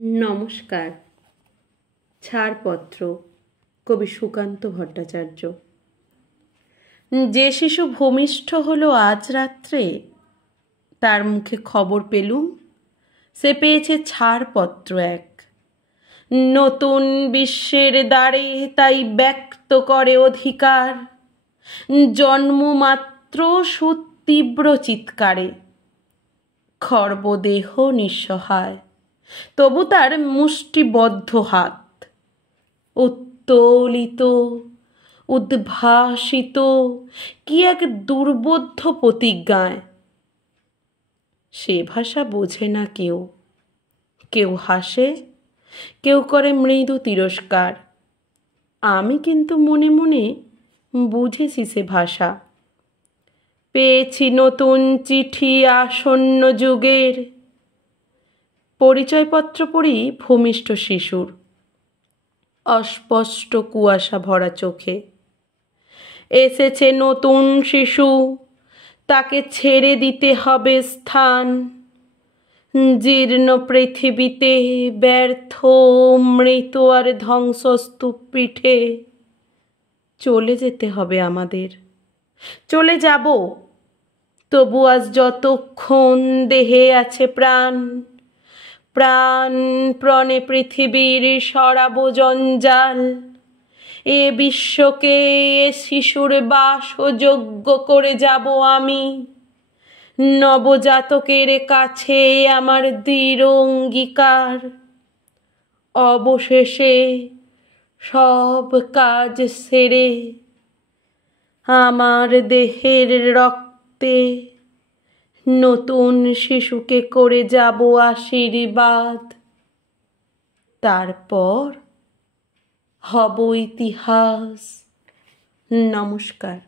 নমস্কার। ছাড়পত্র, কবি সুকান্ত ভট্টাচার্য। যে শিশু ভূমিষ্ঠ হলো আজ রাত্রে, তার মুখে খবর পেলুম সে পেয়েছে ছাড়পত্র এক। নতুন বিশ্বের দ্বারে তাই ব্যক্ত করে অধিকার, জন্মমাত্র সুতীব্র চিৎকারে। খর্বদেহ নিঃসহায়, তবু তার মুষ্টিবদ্ধ হাত উত্তোলিত, উদ্ভাসিত কি এক দুর্বোধ্য প্রতিজ্ঞায়। সে ভাষা বোঝে না কেউ, কেউ হাসে, কেউ করে মৃদু তিরস্কার। আমি কিন্তু মনে মনে বুঝেছি সে ভাষা। পেয়েছি নতুন চিঠি আসন্ন যুগের, পরিচয়পত্র পড়ি ভূমিষ্ঠ শিশুর। অস্পষ্ট কুয়াশা ভরা চোখে এসেছে নতুন শিশু, তাকে ছেড়ে দিতে হবে স্থান। জীর্ণ পৃথিবীতে ব্যর্থ মৃত আর ধ্বংসস্তূপ পিঠে চলে যেতে হবে আমাদের। চলে যাব, তবু আজ যতক্ষণ দেহে আছে প্রাণ, প্রাণ প্রণে পৃথিবীর সরাব জঞ্জাল। এ বিশ্বকে এ শিশুর বাসযোগ্য করে যাব আমি। নবজাতকের কাছে আমার দৃঢ় অঙ্গীকার। অবশেষে সব কাজ সেরে আমার দেহের রক্তে নতুন শিশুকে করে যাব আশীর্বাদ। তারপর হব ইতিহাস। নমস্কার।